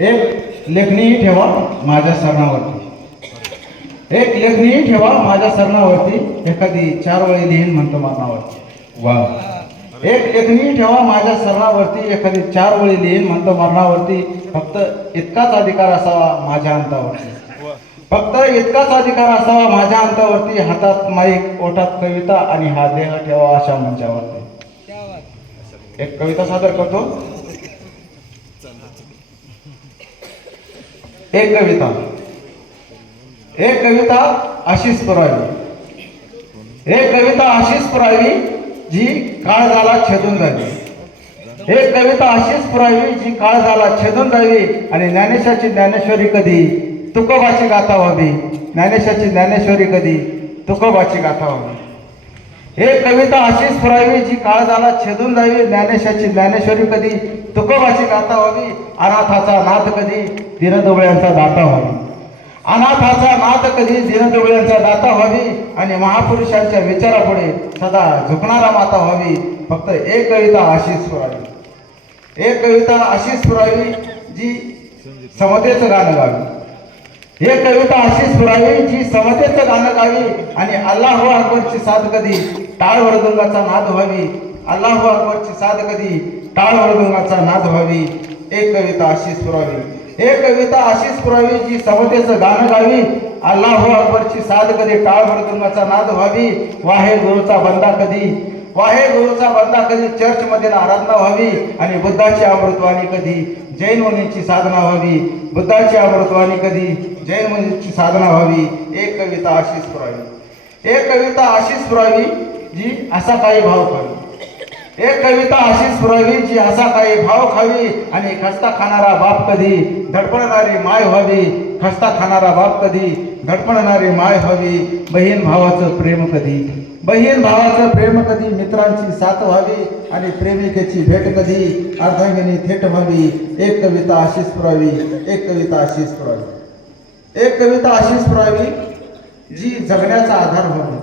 एक लेखणी ठेवा माझ्या सरणावरती, एक लेखणी ठेवा माझ्या सरणावरती, एखादी 4 वेळी लिहीन म्हणतो मरणावरती। वा, एक लेखणी ठेवा माझ्या सरणावरती, एखादी 4 वेळी लिहीन म्हणतो मरणावरती। फक्त इतकाच अधिकार असावा माझ्या अंतावरती, फक्त इतकाच अधिकार असावा माझ्या अंतावरती। हातात माईक, ओठात कविता आणि हा देह ठेवा अशा मंचावरती। एक कविता सादर करतो। एक कविता अशीच पुरावी, एक कविता अशीच पुरावी जी काळ झाला छेदून जावी, एक कविता अशीच पुरावी जी काळ झाला छेदून जावी। आणि ज्ञानेशाची ज्ञानेश्वरी कधी तुकोबाची गाथा व्हावी, ज्ञानेशाची ज्ञानेश्वरी कधी तुकोबाची गाथा व्हावी। एक कविता अशीच पुरावी जी काळ झाला छेदून जावी, ज्ञानेशाची ज्ञानेश्वरी कधी तुकोबाची गाथा व्हावी। अनाथाचा नाथ कधी दीनदुबळ्यांचा दाता व्हावी, अनाथाचा नाथ कधी दीनदुबळ्यांचा दाता व्हावी। आणि महापुरुषांच्या विचारापुढे सदा झुकणारा माता व्हावी। फक्त एक कविता अशीच पुरावी, एक कविता अशीच पुरावी जी समतेचं गाणं गावी, एक कविता अशीच पुरावी जी समतेचं गाणं गावी। आणि अल्लाहू अकबरची साथ कधी टाळ मृदुंगाचा नाद व्हावी, अल्लाहू अकबरची साथ कधी टाळ मृदुंगाचा नाद व्हावी। एक कविता अशीच पुरावी, एक कविता अशीच पुरावी जी समतेचं गाणं गावी। अल्लाहू अकबरची साथ कधी टाळ मृदुंगाचा नाद व्हावी। वाहे गुरुचा बंदा कधी, वाहे गुरुचा बंदा कधी चर्चमध्ये आराधना व्हावी। आणि बुद्धाची अमृतवाणी कधी जैन मुनीची साधना व्हावी, बुद्धाची अमृतवाणी कधी जैन मुनीची साधना व्हावी। एक कविता अशीच पुरावी, एक कविता अशीच पुरावी जी असा काही भाव खावी, एक कविता अशीच पुरावी जी असा काही भाव खावी। आणि खस्ता खाणारा बाप कधी धडपडणारी माय व्हावी, खस्ता खाणारा बाप कधी धडपडणारी माय व्हावी। बहीण भावाचं प्रेम कधी, बहीण भावाचं प्रेम कधी मित्रांची साथ व्हावी। आणि प्रेमिकेची भेट कधी अर्धांगिनी थेट व्हावी। एक कविता अशीच पुरावी, एक कविता अशीच पुरावी, एक कविता अशीच पुरावी जी जगण्याचा आधार व्हावी,